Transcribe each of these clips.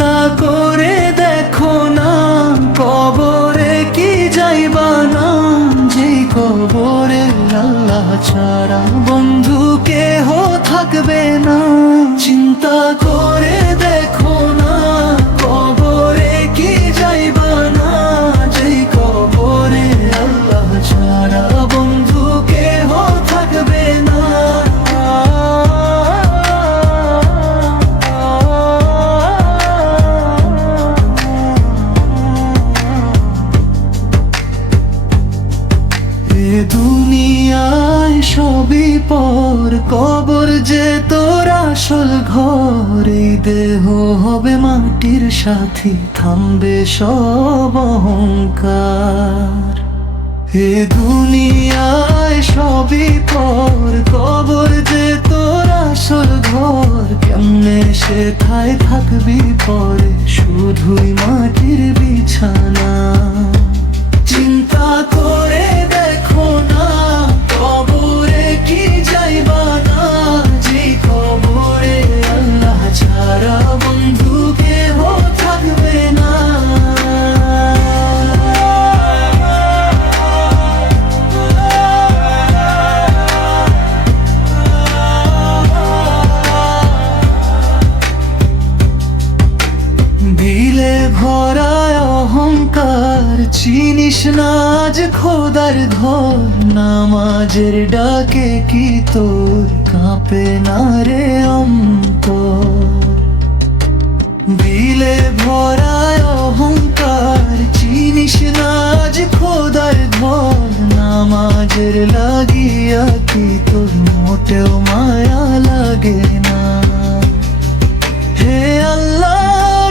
চিন্তা করে দেখো না, কবরে কি যাইবা না, যে কবরে আল্লাহ ছাড়া বন্ধু কেহ থাকবে না। চিন্তা করে দেখো না, কবরে কি যাইবা না, যে কবরে আল্লাহ ছাড়া বন্ধু কেহ থাকবে না। দুনিয়ায় সবই পর, কবর যে তোর আসল ঘর। এই দেহ হবে মাটির সাথী, থামবে সব অহংকার। এ দুনিয়ায় সবই পর, কবর যে তোর আসল ঘর। কেমনে সেথায় থাকবি পরে, শুধুই মাটির বিছানা। চিন্তা করে দেখো না, কবরে কি যাইবা না, যে কবরে আল্লাহ ছাড়া বন্ধু কেহ থাকবে না। দিলে ভরায় অহংকার, চিনিস না আজ খোদার ঘর। নামাজের ডাকে কি তোর কাঁপে না রে অন্তর। দিলে ভরায় অহংকার, চিনিস না আজ খোদার ঘর। নামাজের লাগিয়া কি তোর মোটেও মায়া লাগে না। হে আল্লাহ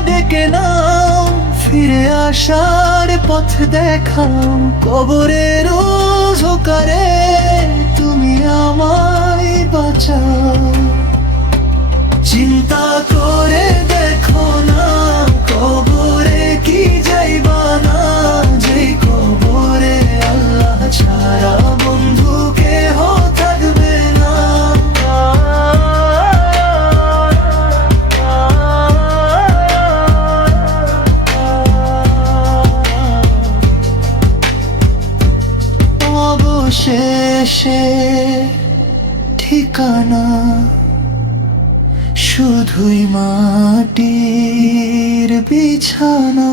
ডেকে নাও, ফিরে আসার পথ দেখাও। কবরের অন্ধকারে তুমি আমায় বাঁচাও। চিন্তা করে দেখো না, কবরে কি যাইবা না, যে কবরে আল্লাহ ছাড়া বন্ধু কেহ থাকবে না। অবশেষে ঠিকানা শুধুই মাটির বিছানা।